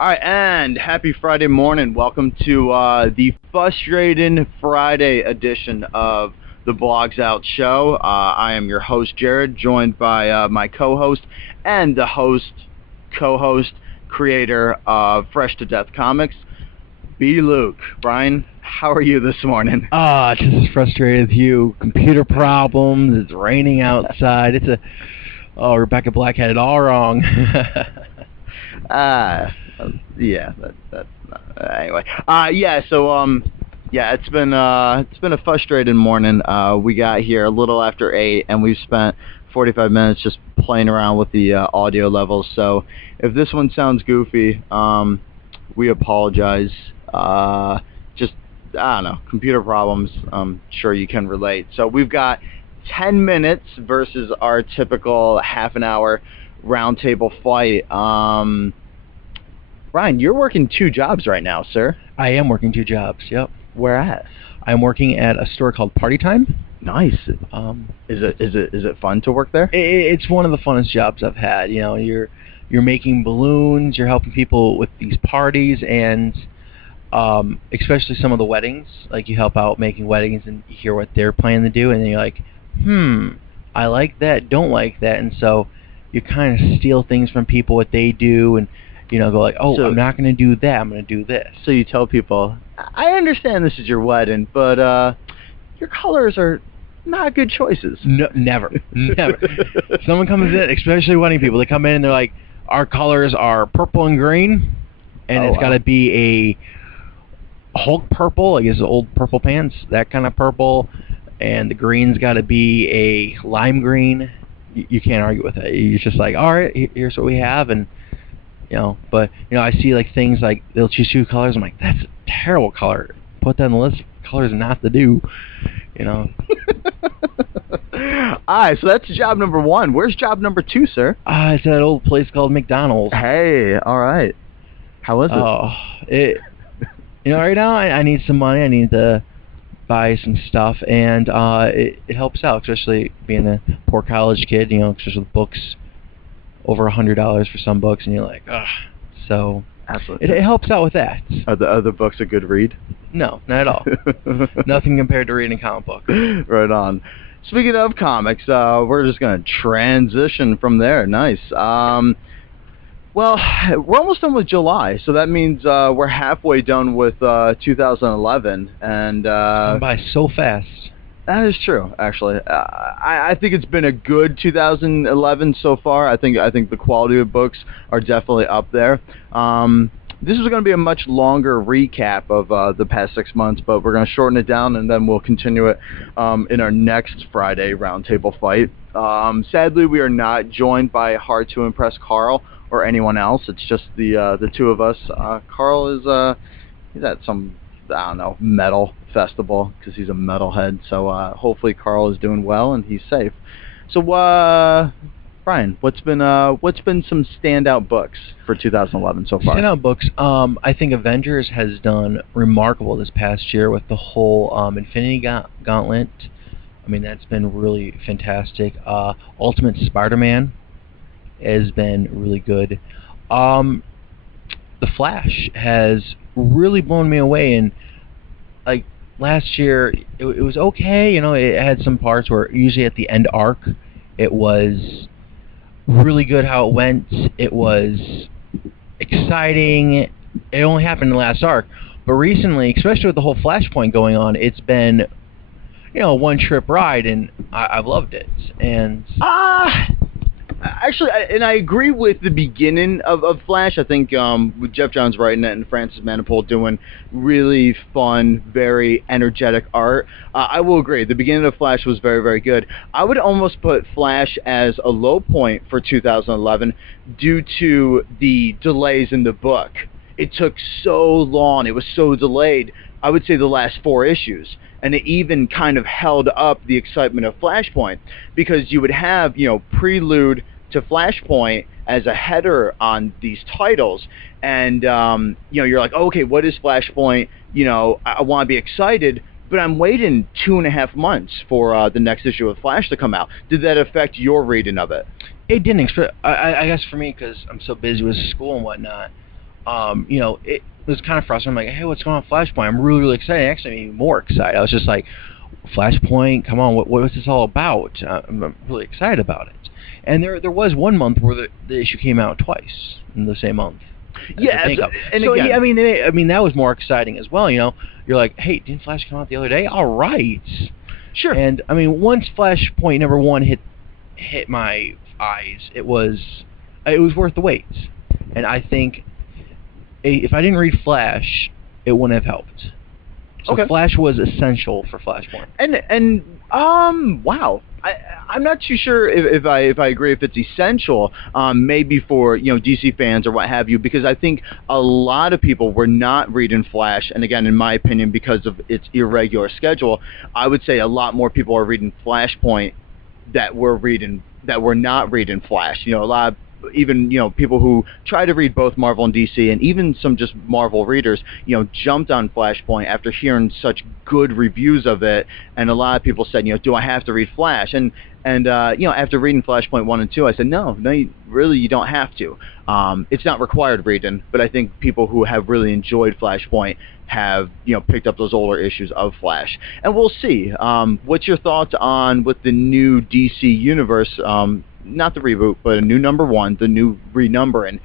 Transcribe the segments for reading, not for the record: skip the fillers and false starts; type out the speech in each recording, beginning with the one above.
All right, and happy Friday morning. Welcome to the Frustrating Friday edition of the BlogsOut show. I am your host, Jared, joined by my co-host and the host, co-host, creator of Fresh to Death Comics, B. Luke. Brian, how are you this morning? Just as frustrated with you. Computer problems. It's raining outside. Rebecca Black had it all wrong. Yeah, anyway. It's been a frustrating morning. We got here a little after 8, and we've spent 45 minutes just playing around with the audio levels. So if this one sounds goofy, we apologize. Just, I don't know, computer problems. I'm sure you can relate. So we've got 10 minutes versus our typical half an hour roundtable fight. Brian, you're working 2 jobs right now, sir. I am working 2 jobs, yep. Where at? I'm working at a store called Party Time. Nice. Is it fun to work there? It's one of the funnest jobs I've had. You know, you're making balloons, you're helping people with these parties, and especially some of the weddings. Like, you help out making weddings and you hear what they're planning to do, and then you're like, I like that, don't like that, and so you kind of steal things from people, what they do, and go like, I'm not going to do that, I'm going to do this. So you tell people, I understand this is your wedding, but your colors are not good choices. No, never. Someone comes in, especially wedding people, they come in and they're like, our colors are purple and green, and it's got to be a Hulk purple, I guess old purple pants, that kind of purple, and the green's got to be a lime green. You can't argue with it. You're just like, all right, here's what we have, and but I see like things like they'll choose 2 colors. I'm like, that's a terrible color. Put that on the list of colors not to do. All right, so that's job number 1. Where's job number 2, sir? It's at an old place called McDonald's. Hey, all right. How is it? Right now I need some money. I need to buy some stuff, and it helps out, especially being a poor college kid. Especially with books. Over $100 for some books, and you're like, ugh. So absolutely, it helps out with that. Are the other books a good read? No, not at all. Nothing compared to reading a comic book. Right on. Speaking of comics, we're just going to transition from there. Nice. Well, we're almost done with July, so that means we're halfway done with 2011, and gone by so fast. That is true, actually. I think it's been a good 2011 so far. I think the quality of books are definitely up there. This is going to be a much longer recap of the past 6 months, but we're going to shorten it down, and then we'll continue it in our next Friday roundtable fight. Sadly, we are not joined by Hard to Impress Carl or anyone else. It's just the 2 of us. Carl is he's at some, I don't know, metal festival because he's a metalhead. So hopefully Carl is doing well and he's safe. So Brian, what's been some standout books for 2011 so far? Standout books. I think Avengers has done remarkable this past year with the whole Infinity Gauntlet. I mean, that's been really fantastic. Ultimate Spider-Man has been really good. The Flash has really blown me away, and like last year it was okay. It had some parts where usually at the end arc it was really good how it went. It was exciting. It only happened in the last arc, but recently, especially with the whole Flashpoint going on, it's been a one-trip ride, and I've loved it. And actually, and I agree with the beginning of Flash. I think with Jeff Johns writing it and Francis Manapul doing really fun, very energetic art, I will agree. The beginning of Flash was very, very good. I would almost put Flash as a low point for 2011 due to the delays in the book. It took so long. It was so delayed. I would say the last 4 issues. And it even kind of held up the excitement of Flashpoint, because you would have, prelude to Flashpoint as a header on these titles, and you're like, okay, what is Flashpoint? I want to be excited, but I'm waiting 2.5 months for the next issue of Flash to come out. Did that affect your reading of it? It didn't. I guess for me, because I'm so busy with school and whatnot, it was kind of frustrating. I'm like, hey, what's going on with Flashpoint? I'm really, really excited. Actually, I'm even more excited. I was just like, Flashpoint, come on, what is this all about? I'm really excited about it. And there was one month where the issue came out twice in the same month. Yeah, and so again, I mean that was more exciting as well. You're like, hey, didn't Flash come out the other day? All right, sure. And I mean, once Flashpoint #1 hit my eyes, it was worth the wait. And I think if I didn't read Flash, it wouldn't have helped. So okay. Flash was essential for Flashpoint. And wow. I'm not too sure if I agree if it's essential, maybe for DC fans or what have you, because I think a lot of people were not reading Flash, and again, in my opinion, because of its irregular schedule, I would say a lot more people are reading Flashpoint that were not reading Flash. A lot of even people who try to read both Marvel and DC, and even some just Marvel readers, jumped on Flashpoint after hearing such good reviews of it, and a lot of people said, do I have to read Flash? And after reading Flashpoint 1 and 2, I said, no, you don't have to. It's not required reading, but I think people who have really enjoyed Flashpoint have picked up those older issues of Flash, and we'll see. What's your thoughts on with the new DC universe? Not the reboot, but a new #1, the new renumbering.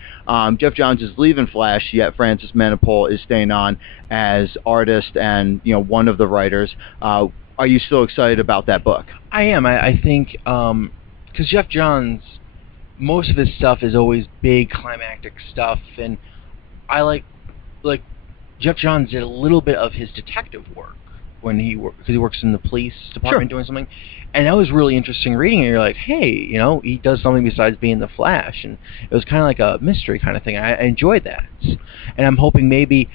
Jeff Johns is leaving Flash, yet Francis Manapul is staying on as artist and one of the writers. Are you still excited about that book? I am. I think because Jeff Johns, most of his stuff is always big climactic stuff, and I like Jeff Johns did a little bit of his detective work when because he works in the police department doing something, and that was really interesting reading. And you're like, hey, he does something besides being the Flash, and it was kind of like a mystery kind of thing. I enjoyed that, and I'm hoping maybe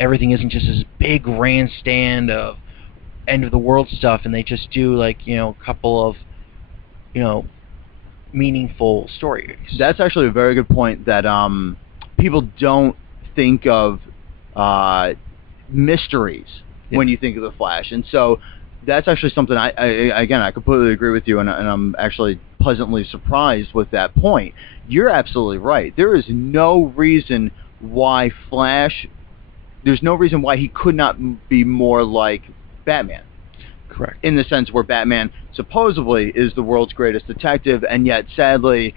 everything isn't just this big grandstand of end of the world stuff, and they just do a couple of meaningful stories. That's actually a very good point. That people don't think of mysteries when you think of the Flash, and so that's actually something I completely agree with you, and I'm actually pleasantly surprised with that point. You're absolutely right. There is no reason why Flash. There's no reason why he could not be more like Batman. Correct. In the sense where Batman supposedly is the world's greatest detective, and yet sadly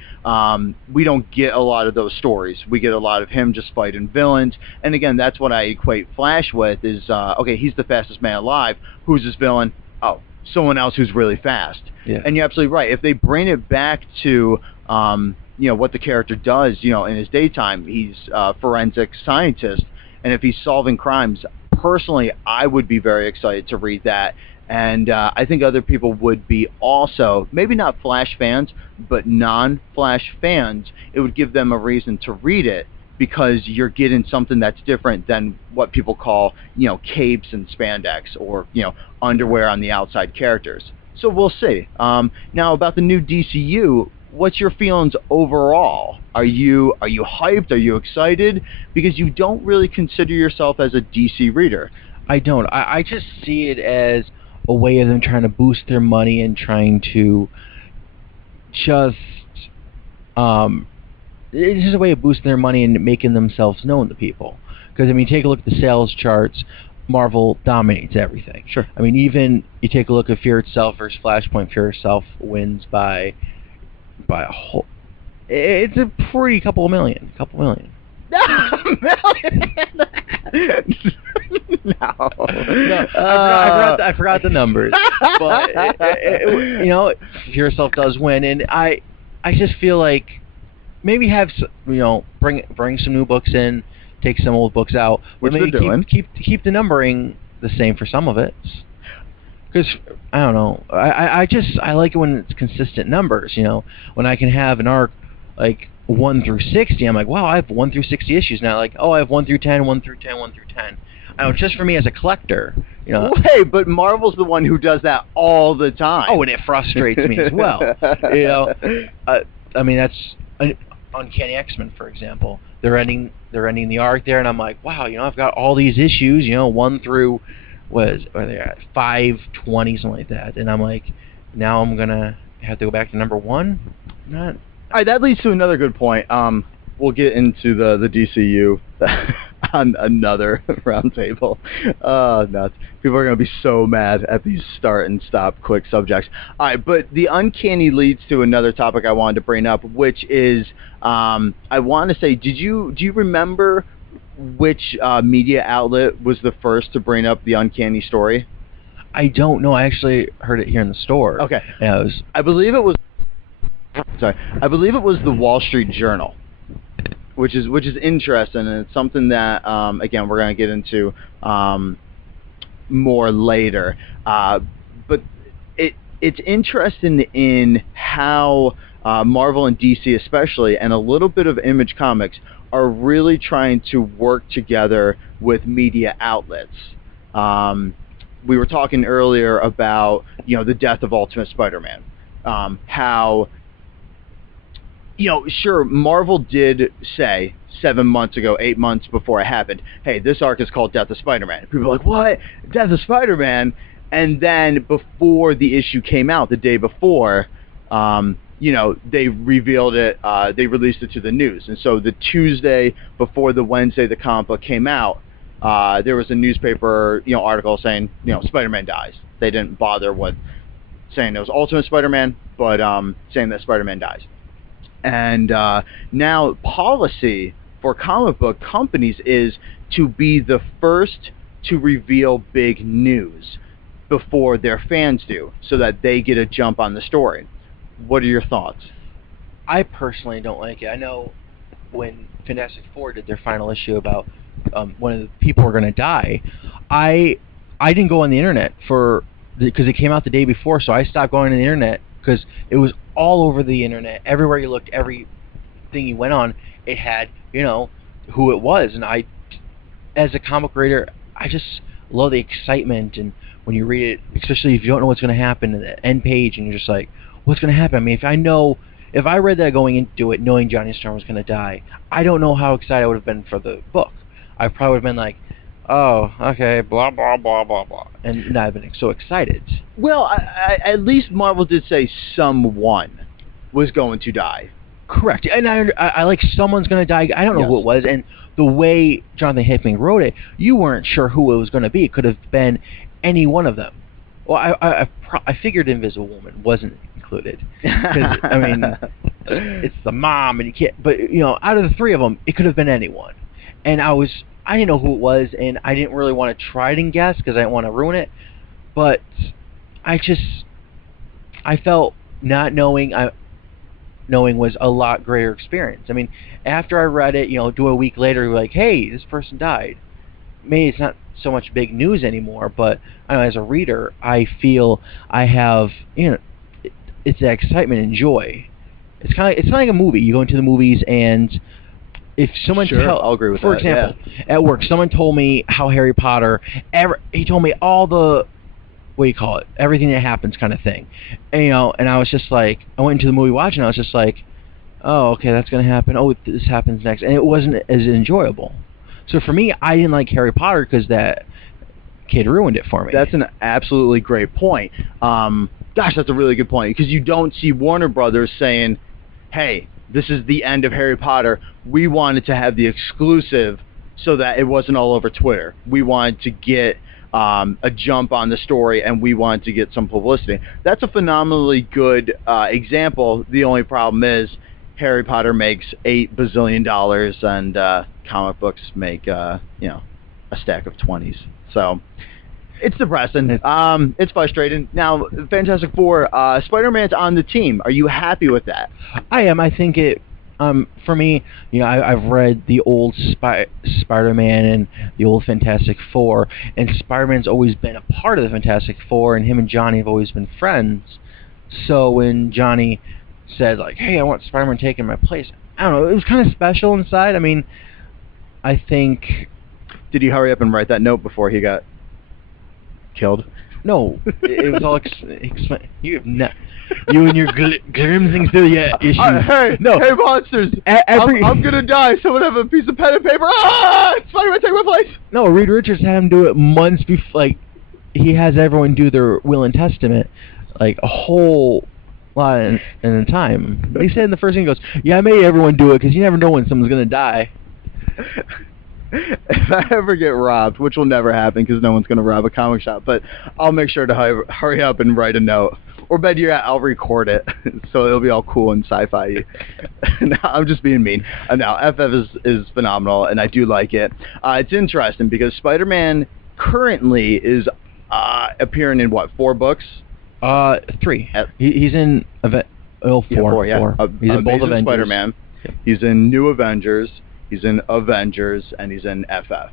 we don't get a lot of those stories. We get a lot of him just fighting villains, and again, that's what I equate Flash with is okay, he's the fastest man alive. Who's his villain? Oh, someone else who's really fast. Yeah. And you're absolutely right. If they bring it back to what the character does, in his daytime, he's a forensic scientist, and if he's solving crimes, personally, I would be very excited to read that. And I think other people would be also, maybe not Flash fans, but non-Flash fans. It would give them a reason to read it because you're getting something that's different than what people call, capes and spandex or, underwear on the outside characters. So we'll see. Now about the new DCU, what's your feelings overall? Are you hyped? Are you excited? Because you don't really consider yourself as a DC reader. I don't. I just see it as a way of them trying to boost their money and trying to just it's just a way of boosting their money and making themselves known to people. Because take a look at the sales charts. Marvel dominates everything. Sure. Even you take a look at Fear Itself versus Flashpoint. Fear Itself wins by a whole. It's a pretty couple million. No. I forgot the numbers, but Fear Itself does win, and I just feel like maybe have bring some new books in, take some old books out, which maybe they're doing. Keep the numbering the same for some of it, because I don't know, I like it when it's consistent numbers. When I can have an arc like 1 through 60, I'm like, wow, I have 1 through 60 issues now. Like, oh, I have 1 through 10, 1 through 10, 1 through 10. I know, just for me as a collector, Wait, but Marvel's the one who does that all the time. Oh, and it frustrates me as well. That's Uncanny X-Men, for example. They're ending the arc there, and I'm like, wow, I've got all these issues, 1 through what are they at 520, something like that, and I'm like, now I'm gonna have to go back to number 1. Not. All right, that leads to another good point. we'll get into the DCU on another roundtable. Nuts. People are going to be so mad at these start and stop quick subjects. All right, but the uncanny leads to another topic I wanted to bring up, which is I want to say, do you remember which media outlet was the first to bring up the uncanny story? I don't know. I actually heard it here in the store. Okay. Yeah, I believe it was the Wall Street Journal, which is interesting, and it's something that again, we're going to get into more later. But it's interesting in how Marvel and DC especially, and a little bit of Image Comics, are really trying to work together with media outlets. We were talking earlier about, the death of Ultimate Spider-Man. How, sure, Marvel did say 7 months ago, 8 months before it happened, hey, this arc is called Death of Spider-Man. People were like, what? Death of Spider-Man? And then before the issue came out, the day before, they revealed it, they released it to the news. And so the Tuesday before the Wednesday the comic book came out, there was a newspaper, article saying, Spider-Man dies. They didn't bother with saying it was Ultimate Spider-Man, but saying that Spider-Man dies. And now policy for comic book companies is to be the first to reveal big news before their fans do, so that they get a jump on the story. What are your thoughts? I personally don't like it. I know when Fantastic Four did their final issue about one of the people were going to die, I didn't go on the internet because it came out the day before, so I stopped going on the internet because it was all over the internet. Everywhere you looked, everything you went on, it had, who it was. And I, as a comic reader, I just love the excitement, and when you read it, especially if you don't know what's going to happen at the end page, and you're just like, what's going to happen? I mean, if I read that going into it knowing Johnny Storm was going to die, I don't know how excited I would have been for the book. I probably would have been like, oh, okay, blah, blah, blah, blah, blah, and not been so excited. Well, at least Marvel did say someone was going to die. Correct. And I like someone's going to die. I don't know who it was, and the way Jonathan Hickman wrote it, you weren't sure who it was going to be. It could have been any one of them. Well, I figured Invisible Woman wasn't included. Because, I mean, it's the mom, and you can't, but, out of the three of them, it could have been anyone. And I didn't know who it was, and I didn't really want to try and guess because I didn't want to ruin it. But I felt not knowing was a lot greater experience. I mean, after I read it, do a week later, you're like, hey, this person died. Maybe it's not so much big news anymore, but I know, as a reader, I feel I have, it's that excitement and joy. It's kind of like a movie. You go into the movies, and if someone I'll agree with for that. example, at work, someone told me how Harry Potter, he told me all the, everything that happens kind of thing. And, and I was just like, I went into the movie watching, and I was just like, oh, okay, that's going to happen. Oh, this happens next. And it wasn't as enjoyable. So for me, I didn't like Harry Potter because that kid ruined it for me. That's an absolutely great point. Gosh, that's a really good point, because you don't see Warner Brothers saying, hey, this is the end of Harry Potter. We wanted to have the exclusive so that it wasn't all over Twitter. We wanted to get a jump on the story, and we wanted to get some publicity. That's a phenomenally good example. The only problem is Harry Potter makes $8 bazillion, and comic books make a stack of 20s. So it's depressing. It's frustrating. Now, Fantastic Four, Spider-Man's on the team. Are you happy with that? I am. I think it, for me, I've read the old Spider-Man and the old Fantastic Four, and Spider-Man's always been a part of the Fantastic Four, and him and Johnny have always been friends. So when Johnny said, like, hey, I want Spider-Man taking my place, I don't know, it was kind of special inside. I mean, I think... Did you hurry up and write that note before he got killed? No, it was all you and your glimpsing through the issues. Hey monsters! I'm gonna die. Someone have a piece of pen and paper. Spider-Man, take my place. No, Reed Richards had him do it months before. Like, he has everyone do their will and testament, like a whole lot in time. He said in the first thing, he goes, "Yeah, I made everyone do it because you never know when someone's gonna die." If I ever get robbed, which will never happen because no one's going to rob a comic shop, but I'll make sure to hurry up and write a note. Or better yet, I'll record it, so it'll be all cool and sci-fi. No, I'm just being mean. No, FF is phenomenal, and I do like it. It's interesting because Spider-Man currently is appearing in, what, 4 books? 3. He's in four. Yeah. He's in both Avengers. Spider-Man. Yep. He's in New Avengers. He's in Avengers, and he's in FF.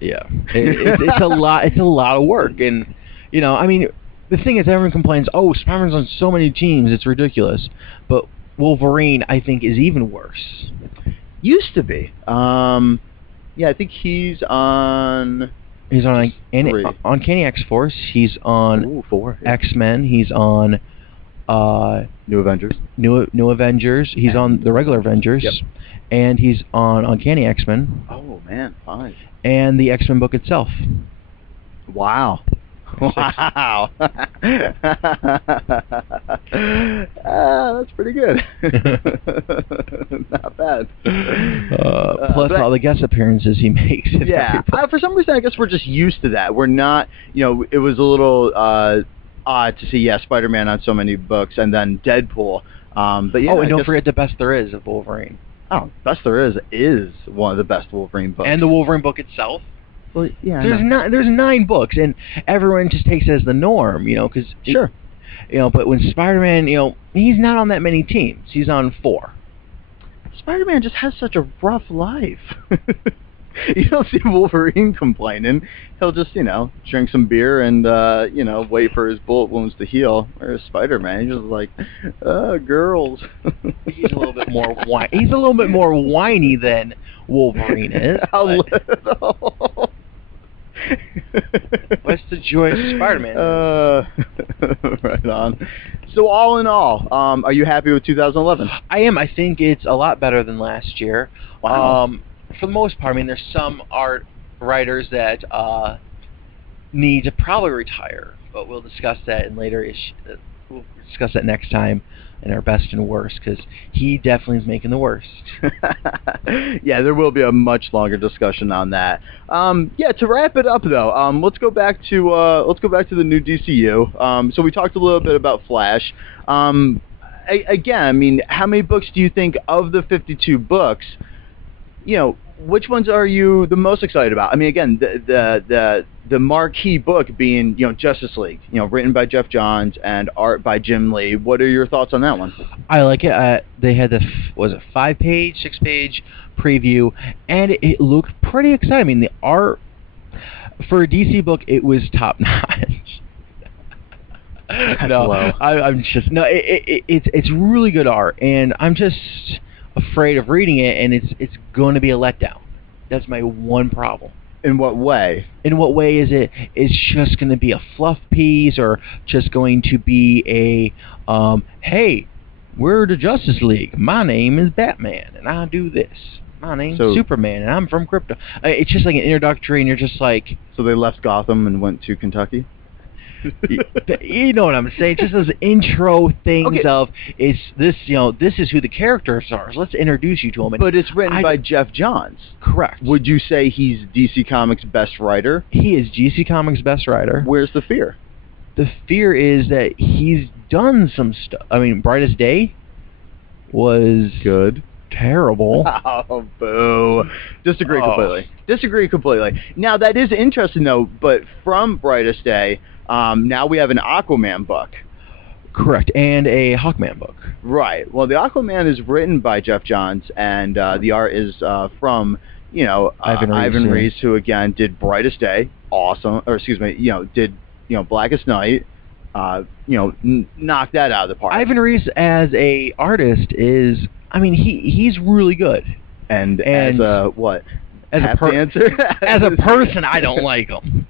Yeah, it's a lot. It's a lot of work, and I mean, the thing is, everyone complains, "Oh, Spider-Man's on so many teams, it's ridiculous." But Wolverine, I think, is even worse. Used to be. Yeah, I think he's on. He's on Uncanny X-Force. He's on 4. Yeah. X-Men. He's on. New Avengers. New Avengers. He's on the regular Avengers. Yep. And he's on Uncanny X-Men. Oh, man, 5. And the X-Men book itself. Wow. Wow. That's pretty good. Not bad. Plus all the guest appearances he makes. Yeah. For some reason, I guess we're just used to that. We're not, it was a little odd to see, Spider-Man on so many books, and then Deadpool. But yeah, and don't forget The Best There Is of Wolverine. Oh, Best There Is one of the best Wolverine books. And the Wolverine book itself. Well, yeah. There's 9 books, and everyone just takes it as the norm, because sure. But when Spider-Man, he's not on that many teams. He's on 4. Spider-Man just has such a rough life. You don't see Wolverine complaining. He'll just, drink some beer and, wait for his bullet wounds to heal. Whereas Spider-Man, he's just like, girls. He's a little bit more He's a little bit more whiny than Wolverine is. A little. What's the joy of Spider-Man? Right on. So all in all, are you happy with 2011? I am. I think it's a lot better than last year. Wow. For the most part, I mean, there's some art writers that need to probably retire, but we'll discuss that in later we'll discuss that next time in our best and worst, because he definitely is making the worst. Yeah, there will be a much longer discussion on that. To wrap it up though, let's go back to the new DCU. So we talked a little bit about Flash. Again, I mean, how many books do you think of the 52 books? Which ones are you the most excited about? I mean, again, the marquee book being, Justice League, written by Jeff Johns and art by Jim Lee. What are your thoughts on that one? I like it. They had 5-page, 6-page preview, and it looked pretty exciting. I mean, the art for a DC book, it was top notch. It's really good art, and I'm just afraid of reading it, and it's going to be a letdown. That's my one problem. In what way? In what way is it? It's just going to be a fluff piece, or just going to be a, hey, we're the Justice League. My name is Batman, and I do this. My name's Superman, and I'm from Krypton. It's just like an introductory, and you're just like... So they left Gotham and went to Kentucky? You know what I'm saying? Just those intro things of, this is who the characters are. So let's introduce you to them. But it's written by Jeff Johns. Correct. Would you say he's DC Comics' best writer? He is DC Comics' best writer. Where's the fear? The fear is that he's done some stuff. I mean, Brightest Day was... good. Terrible. Oh, boo. Disagree completely. Now, that is interesting, though, but from Brightest Day... now we have an Aquaman book. Correct, and a Hawkman book. Right. Well, the Aquaman is written by Jeff Johns, and the art is from, Ivan Reis, who, again, did Brightest Day, awesome, or excuse me, did, Blackest Night, knocked that out of the park. Ivan Reis as a artist is, I mean, he's really good. And as a, what? As a person, I don't like him.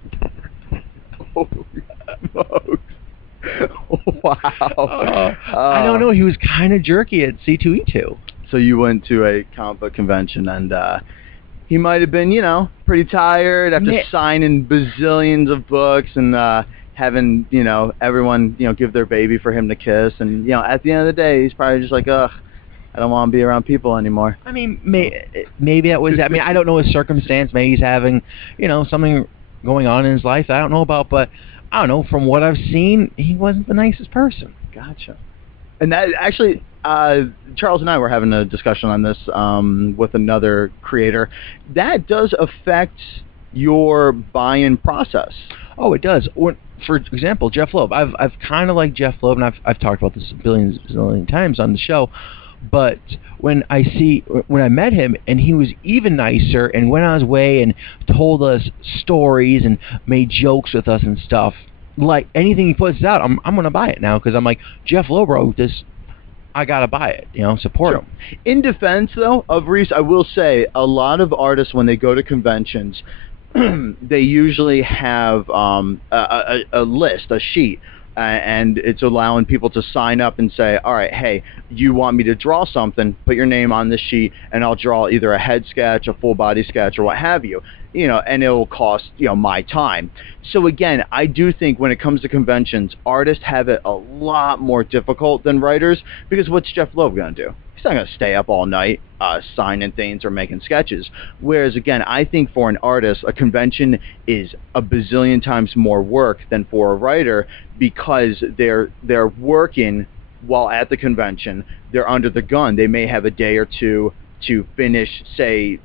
Wow. I don't know. He was kind of jerky at C2E2. So you went to a comic book convention, and he might have been, pretty tired after signing bazillions of books and having, everyone, give their baby for him to kiss. And, at the end of the day, he's probably just like, ugh, I don't want to be around people anymore. I mean, maybe that was, I mean, I don't know his circumstance. Maybe he's having, something going on in his life that I don't know about. But, I don't know, from what I've seen, he wasn't the nicest person. Gotcha. And that actually, Charles and I were having a discussion on this with another creator. That does affect your buy-in process. Oh, it does. For example, Jeff Loeb. I've kind of liked Jeff Loeb, and I've talked about this a billion times on the show. But when I met him, and he was even nicer, and went on his way and told us stories and made jokes with us and stuff. Like anything he puts out, I'm gonna buy it now because I'm like, Jeff Loeb wrote this. I gotta buy it, support him. In defense, though, of Reese, I will say a lot of artists, when they go to conventions, they usually have a list, a sheet, and it's allowing people to sign up and say, all right, hey, you want me to draw something, put your name on this sheet, and I'll draw either a head sketch, a full body sketch, or what have you, and it will cost, my time. So again, I do think when it comes to conventions, artists have it a lot more difficult than writers, because what's Jeff Loeb going to do? He's not going to stay up all night signing things or making sketches. Whereas, again, I think for an artist, a convention is a bazillion times more work than for a writer, because they're working while at the convention. They're under the gun. They may have a day or two to finish, say,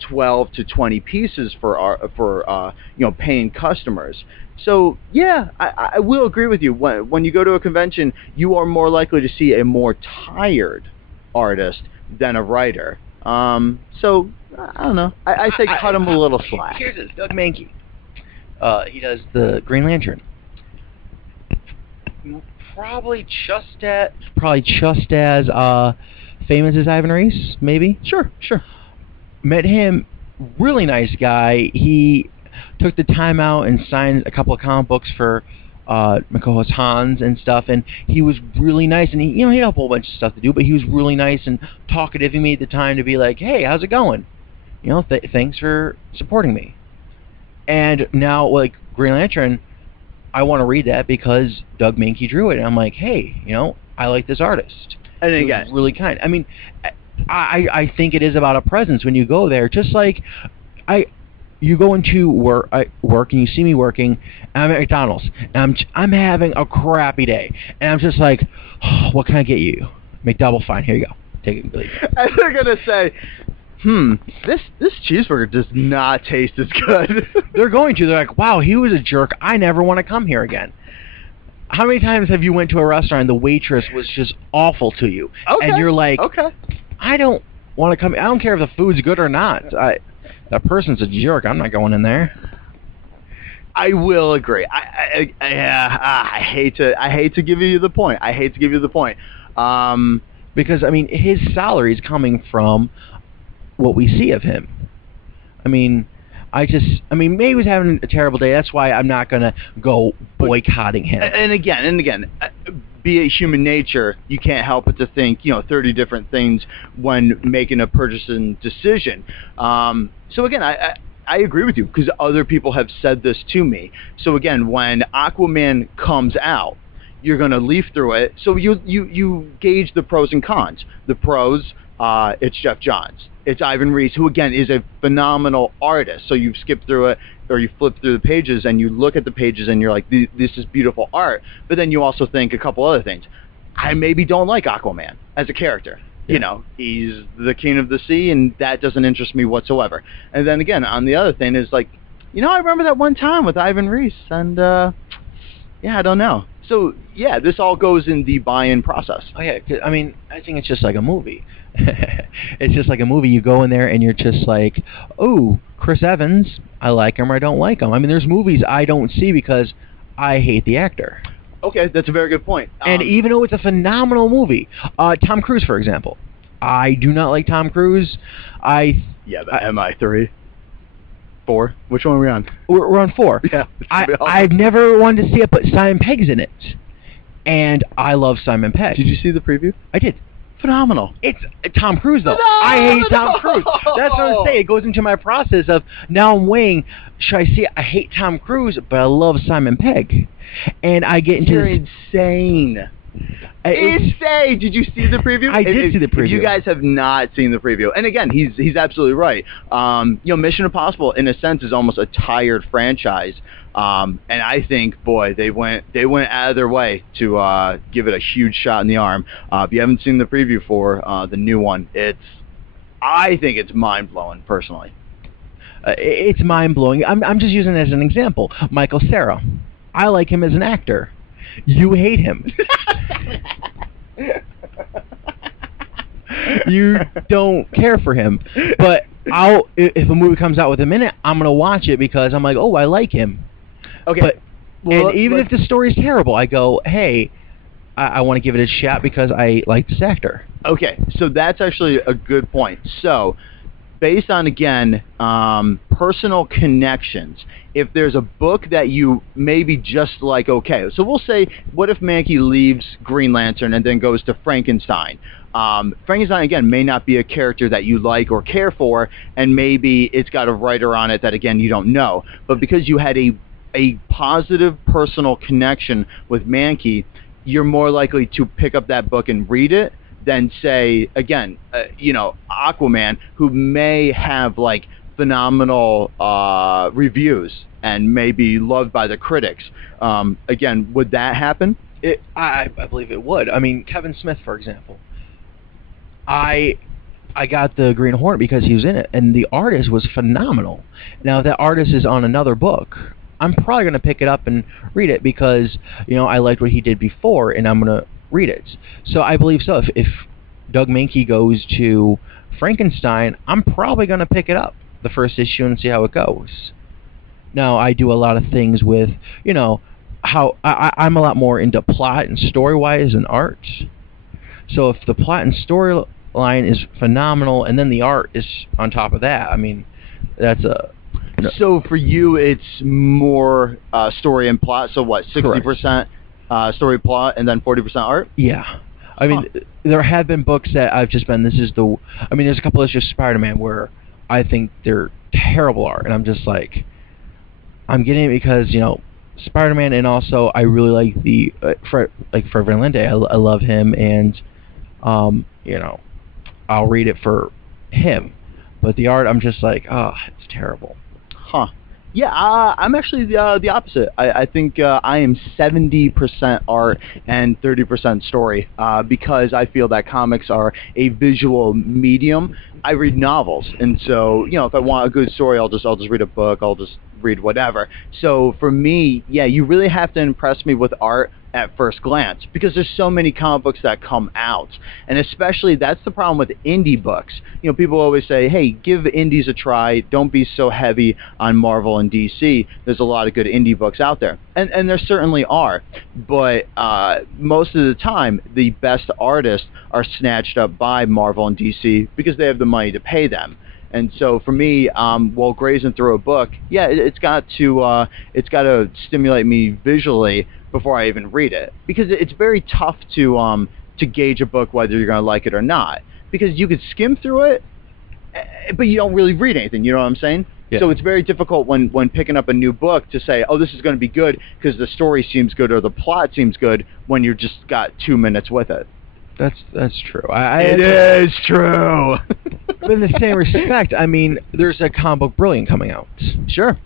12 to 20 pieces for paying customers. So yeah, I will agree with you. When you go to a convention, you are more likely to see a more tired artist than a writer. So I don't know. I say cut him a little slack. Here's this, Doug Mahnke. He does the Green Lantern. Probably just as famous as Ivan Reis, maybe. Sure. Met him, really nice guy. He took the time out and signed a couple of comic books for my co-host Hans and stuff, and he was really nice, and he had a whole bunch of stuff to do, but he was really nice and talkative. He made the time to be like, hey, how's it going? Thanks for supporting me. And now, like, Green Lantern, I want to read that because Doug Mahnke drew it, and I'm like, hey, I like this artist. And again, really kind. I mean, I think it is about a presence when you go there. Just like you go into work and you see me working, and I'm at McDonald's, and I'm having a crappy day, and I'm just like, oh, what can I get you? McDouble, fine. Here you go. Take it, please. And they're gonna say, this cheeseburger does not taste as good. They're like, wow, he was a jerk. I never want to come here again. How many times have you went to a restaurant and the waitress was just awful to you? Okay. And you're like, okay, I don't want to come. I don't care if the food's good or not. That person's a jerk. I'm not going in there. I will agree. I hate to give you the point. Because I mean, his salary is coming from what we see of him. I mean, maybe he was having a terrible day. That's why I'm not going to go boycotting him. And again, be it human nature, you can't help but to think, 30 different things when making a purchasing decision. So again, I agree with you because other people have said this to me. So again, when Aquaman comes out, you're going to leaf through it. So you gauge the pros and cons. The pros, it's Jeff Johns. It's Ivan Reis, who again is a phenomenal artist. So you skip through it, or you flip through the pages, and you look at the pages, and you're like, this is beautiful art. But then you also think a couple other things. I maybe don't like Aquaman as a character. Yeah. He's the king of the sea, and that doesn't interest me whatsoever. And then again, on the other thing is like, I remember that one time with Ivan Reis, and I don't know. So yeah, this all goes in the buy-in process. Oh yeah, I mean, I think it's just like a movie. It's just like a movie. You go in there and you're just like, oh, Chris Evans, I like him or I don't like him. I mean, there's movies I don't see because I hate the actor. Okay, that's a very good point. And even though it's a phenomenal movie, Tom Cruise, for example, I do not like Tom Cruise. MI3. 4? Which one are we on? We're on 4. Yeah. I've never wanted to see it, but Simon Pegg's in it. And I love Simon Pegg. Did you see the preview? I did. Phenomenal. It's Tom Cruise, though. I hate Tom Cruise. That's what I'm saying. It goes into my process of now I'm weighing, should I see, I hate Tom Cruise, but I love Simon Pegg. And I get into You're insane. Insane! Did you see the preview? I did see the preview. If you guys have not seen the preview, and again, he's absolutely right. Mission Impossible, in a sense, is almost a tired franchise. And I think, boy, they went out of their way to give it a huge shot in the arm. If you haven't seen the preview for the new one, I think it's mind-blowing, personally. It's mind-blowing. I'm just using it as an example. Michael Cera. I like him as an actor. You hate him. You don't care for him. But if a movie comes out with him in it, I'm going to watch it because I'm like, oh, I like him. Okay. But, and even if the story's terrible, I go, hey, I want to give it a shot because I like this actor. Okay, so that's actually a good point. So, based on, again, personal connections, if there's a book that you maybe just like, okay, so we'll say, what if Mankey leaves Green Lantern and then goes to Frankenstein? Frankenstein, again, may not be a character that you like or care for, and maybe it's got a writer on it that, again, you don't know. But because you had a positive personal connection with Mankey, you're more likely to pick up that book and read it than, say, again, Aquaman, who may have, like, phenomenal reviews and may be loved by the critics. Again, would that happen? I believe it would. I mean, Kevin Smith, for example. I got the Green Hornet because he was in it, and the artist was phenomenal. Now, if that artist is on another book, I'm probably going to pick it up and read it because, I liked what he did before, and I'm going to read it. So I believe so. If Doug Mankey goes to Frankenstein, I'm probably going to pick it up, the first issue, and see how it goes. Now, I do a lot of things with, how I'm a lot more into plot and story-wise and art. So if the plot and storyline is phenomenal, and then the art is on top of that, I mean, that's a... So for you, it's more story and plot. So what, 60% story plot and then 40% art? Yeah. I mean, there have been books that I've just been, there's a couple of just Spider-Man where I think they're terrible art. And I'm just like, I'm getting it because, Spider-Man, and also I really like the, Fred Van Linde. I love him, and, I'll read it for him. But the art, I'm just like, oh, it's terrible. Huh. Yeah, I'm actually the opposite. I think I am 70% art and 30% story because I feel that comics are a visual medium. I read novels, and so if I want a good story, I'll just read a book. I'll just read whatever. So for me, yeah, you really have to impress me with art at first glance because there's so many comic books that come out, and especially that's the problem with indie books. People always say, hey, give indies a try, don't be so heavy on Marvel and DC. There's a lot of good indie books out there, and there certainly are, but most of the time the best artists are snatched up by Marvel and DC because they have the money to pay them. And so for me, while grazing through a book, yeah, it's got to stimulate me visually before I even read it, because it's very tough to gauge a book whether you're going to like it or not, because you could skim through it, but you don't really read anything. You know what I'm saying? Yeah. So it's very difficult when picking up a new book to say, oh, this is going to be good because the story seems good or the plot seems good when you just got 2 minutes with it. That's true. It is true. But in the same respect, I mean, there's a comic book Brilliant coming out. Sure.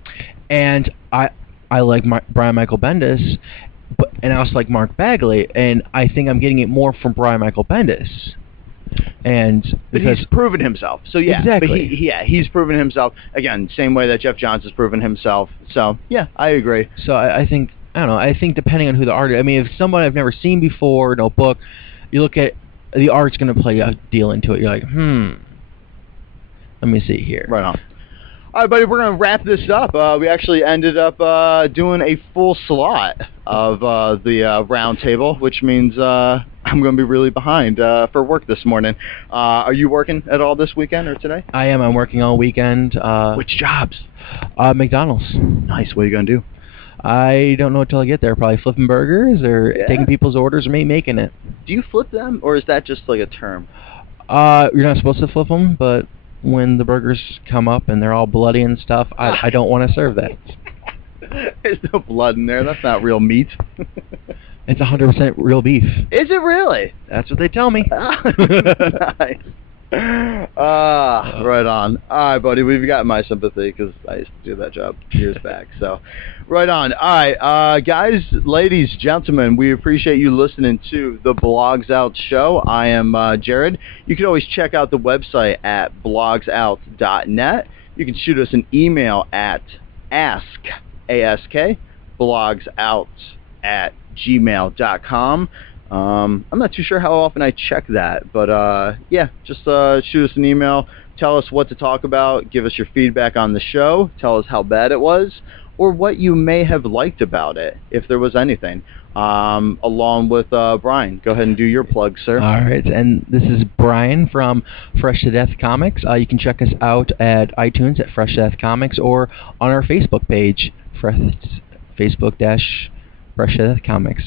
And I like Brian Michael Bendis, and I also like Mark Bagley, and I think I'm getting it more from Brian Michael Bendis. But he's proven himself. So yeah, exactly. But he's proven himself again, same way that Jeff Johns has proven himself. So yeah, I agree. So I think depending on who the artist, I mean, if someone I've never seen before, no book, you look at the art's going to play a deal into it. You're like, let me see here. Right on. All right, buddy, we're going to wrap this up. We actually ended up doing a full slot of the round table, which means I'm going to be really behind for work this morning. Are you working at all this weekend or today? I am. I'm working all weekend. Which jobs? McDonald's. Nice. What are you going to do? I don't know until I get there. Probably flipping burgers or Yeah. taking people's orders or maybe making it. Do you flip them, or is that just like a term? You're not supposed to flip them, but when the burgers come up and they're all bloody and stuff, I don't want to serve that. There's no blood in there. That's not real meat. It's 100% real beef. Is it really? That's what they tell me. Nice. Right on. All right, buddy. We've got my sympathy because I used to do that job years back. So, right on. All right, guys, ladies, gentlemen, we appreciate you listening to the Blogs Out Show. I am Jared. You can always check out the website at blogsout.net. You can shoot us an email at blogsout@gmail.com. I'm not too sure how often I check that, but yeah, just shoot us an email. Tell us what to talk about. Give us your feedback on the show. Tell us how bad it was, or what you may have liked about it, if there was anything. Along with Brian. Go ahead and do your plug, sir. All right, and this is Brian from Fresh to Death Comics. You can check us out at iTunes at Fresh to Death Comics or on our Facebook page, Facebook-Fresh to Death Comics.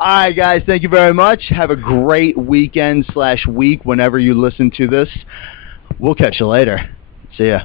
All right, guys, thank you very much. Have a great weekend/week whenever you listen to this. We'll catch you later. See ya.